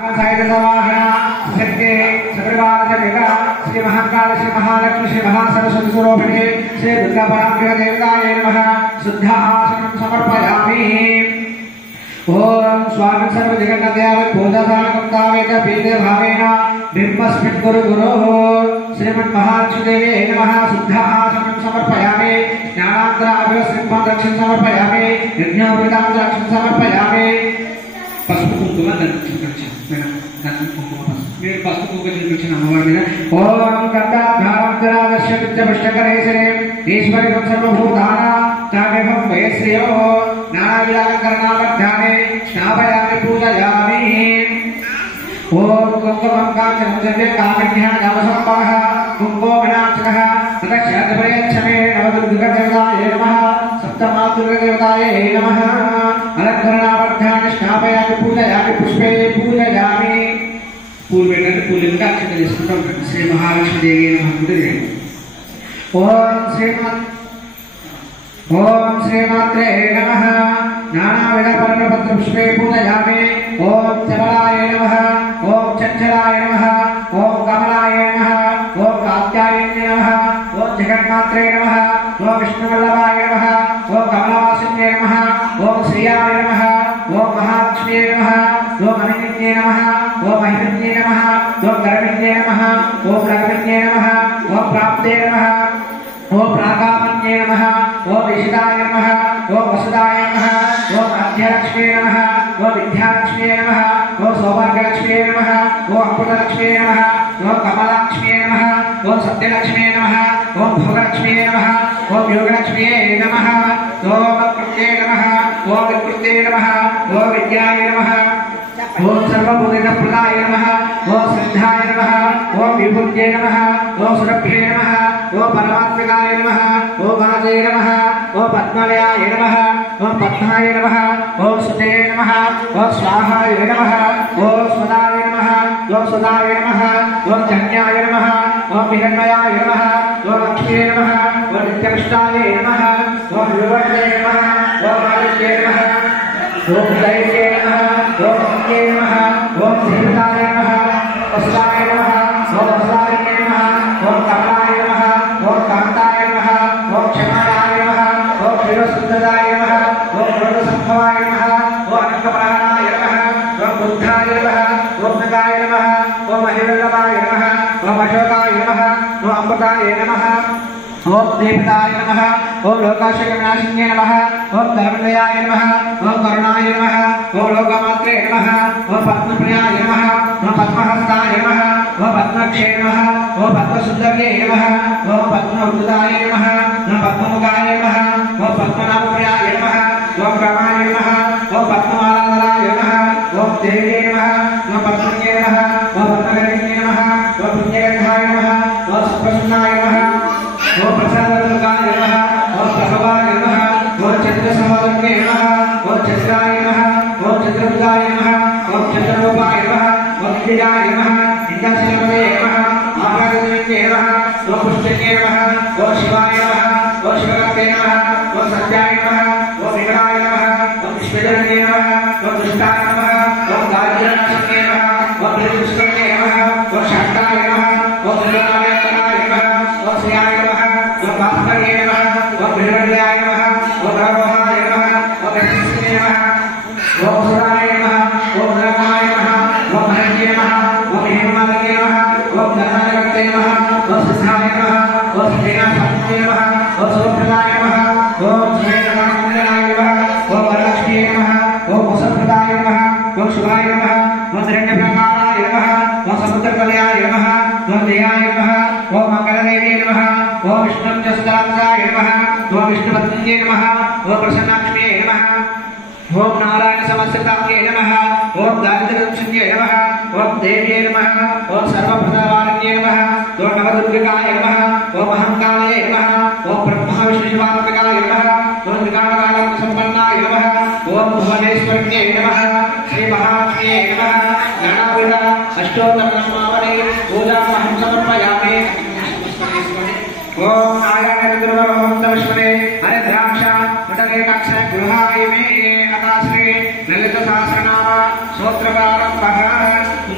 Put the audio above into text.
श्री महाकाल श्री महालक्ष्मी श्री महासरस्वती स्वरूपिणे श्री दुर्गा पराभ्य देवताये नमः शुद्ध आसनं समर्पयामि। ओम स्वामी सर्वजगन्नाथाय पूजासानकं पीते भावेन बिम्बस्मिन् गुरु श्रीमन्महालक्ष्मीदेवे नमः शुद्ध आसनं समर्पयामि। ज्ञानान्तराभिवस्त्रिं समर्पयामि। यज्ञोपवीतां समर्पयामि। पशु कुंकुम ओम कंदाध्यावंतरादस्य विद्यपुष्टकरेशरे ईश्वरिकं सर्वभूतानां चामेभं वयश्रियो नानाविधाकरणावध्याने स्नापयामि पूजयामि। ओम कुंकुमं काञ्चनं कामज्ञः नवसम्पः कुंकुमनाचकः तदक्षातप्रयच्छमे नवदुर्गदेवताये नमः सप्तमातुर्गदेवताये नमः अलङ्करणावध्याने स्नापयामि पूजयामि पुष्पे पूजयामि। पूर्व श्री महालक्ष्मी देवी ओम श्रीमात्रे नमः नानाविध पर्णपत्र पुष्पे पूजयामि। ओम चबलाय नमः ओम चंचलाय नमः ओम कमलाय नमः ओम कात्यायने नमः ओम जगन्मात्रे नमः ओम विष्णुवल्लभाय नमः ओम कमलवासिन्ये नमः ओम श्रियाय नमः ओम महालक्ष्म्ये नमः ओम अनिन्ये नमः ओम महिन्ये नमः ओम गर्भिण्ये नमः ओम गर्भिण्ये नमः ओम प्राप्ते नमः ओम प्रागामन्ये नमः ओम विशिदाय नमः ओम वसुदाय नमः ओम आद्यलक्ष्म्ये नमः ओम विद्यालक्ष्म्ये नमः ओम सौभाग्यलक्ष्म्ये नमः ओम अमृतलक्ष्म्ये नमः ओम कमलाक्ष्म्ये नमः ओम सत्यलक्ष्म्ये नमः ओम भोगलक्ष्म्ये नमः ओम योगलक्ष्म्ये नमः ओम कृत्ये नमः ओम विकृते नमः ओम विद्याय नमः ओम सर्वभूतप्रदाय नमः ओम सिद्धाय नमः ओम विभुत्ये नमः ओम सुरभ्ये नमः ओम परमात्मिकाय नमः ओम वाजे नमः ओम पद्मलयाय नमः ओम पद्माय नमः ओम सुते नमः ओम स्वाहाय नमः ओम स्वदाय नमः ओम सुदाय नमः ओम जन्याय नमः ओम हिरण्मयाय नमः ओम लक्ष्म्ये नमः ओम नित्यपुष्टाय नमः ओम विवर्ते नमः ओम आदित्ये नमः ओम दैत्ये नमः ओम सत्ये नमः ओम देवताय नमः वसुदाय नमः ओम वसुदाय नमः ओम कमलाय नमः ओम कांताय नमः ओम क्षमाय नमः ओम क्षीरसुंदराय नमः ओम क्रोधसंभवाय नमः ओम अनंतप्राणाय नमः ओम बुद्धाय नमः ओम नगाय नमः ओम अहिरवल्लभाय नमः ओम अशोकाय नमः ओम अमृताय नमः ओम देवताय नमः ओम लोकाशयविनाशिन्ये नमः ओम धर्मदयाय नमः ओम करुणाय नमः ओम लोकमात्रे नमः ओम पद्मप्रियाय नमः ओम पद्महस्ताय नमः ओम पद्मक्षे नमः ओम पद्मसुन्दर्ये नमः ओम पद्मवृताय नमः ओम पद्ममुखाय नमः ओम पद्मनाभप्रियाय नमः ओम रमाय नमः ओम पद्ममालाधराय नमः ओम देव्ये नमः ओम पद्मन्ये नमः ओम पद्मगणिन्ये नमः ओम पुण्यगन्धाय नमः ओम सुप्रसन्नाय नमः ओम प्रसादरूपाय नमः ओम प्रभवाय नमः ओम चन्द्रसमावर्गे नमः ओम चन्द्राय नमः ओम चन्द्रभुजाय नमः ओम चन्द्ररूपाय नमः ओम इंद्राय नमः इंद्रशिवसे नमः आकाशदेव्ये नमः ओम पुष्टये नमः ओम शिवाय नमः ओम शिवकर्ते नमः ओम सत्याय नमः ओम विकराय नमः ओम विश्वजनने नमः ओम दुष्टाय नमः ओम दारिद्र्यनाशने नमः ओम प्रतिष्ठे नमः ओम शान्ताय नमः ओम त्रिलोकालयाय नमः ओम श्रियाय नमः ओम भास्कर्ये नमः ओम भीरवल्याय नमः ओम रघुवहाय नमः ओम यशस्विने नमः ओम सुराय नमः ओम नरकाय नमः ओम हरण्ये नमः ओम हेममालये नमः ओम धर्मजगते नमः ओम सिद्धाय नमः ओम श्रीनाथाय नमः ओम सुप्रदाय नमः ओम श्रीनाथाय नमः ओम वरलक्ष्म्ये नमः ओम वसुप्रदाय नमः ओम शिवाय नमः ओम हिरण्यप्रकाराय नमः ओम समुद्रकलयाय नमः ओम देयाय नमः ओम मंगलदेव्ये नमः ओम विष्णुचस्त्राय नमः ओम विष्णुपत्न्ये नमः ओम प्रसन्नाक्ष्म्ये नमः ओम नारायण समस्तकाम्ये नमः ओम दारिद्र्यनाशिन्ये नमः ओम देव्ये नमः ओम सर्वभूतवारिण्ये नमः ओम नवदुर्गाय नमः ओम अहंकाराय नमः ओम ब्रह्मा विष्णुशिवात्मकाय नमः ओम त्रिकालकालसम्पन्नाय नमः ओम भुवनेश्वर्ये नमः श्री महालक्ष्म्ये नमः ज्ञानाविद अष्टोत्तरनामावली पूजामहं समर्पयामि। ओम नारायण गुरुवरमहंसविष्णवे हरिद्राक्ष मुटरेकाक्ष गृहाय मे अकाश्री ललित सहस्रनाम स्तोत्रप्रारम्भः।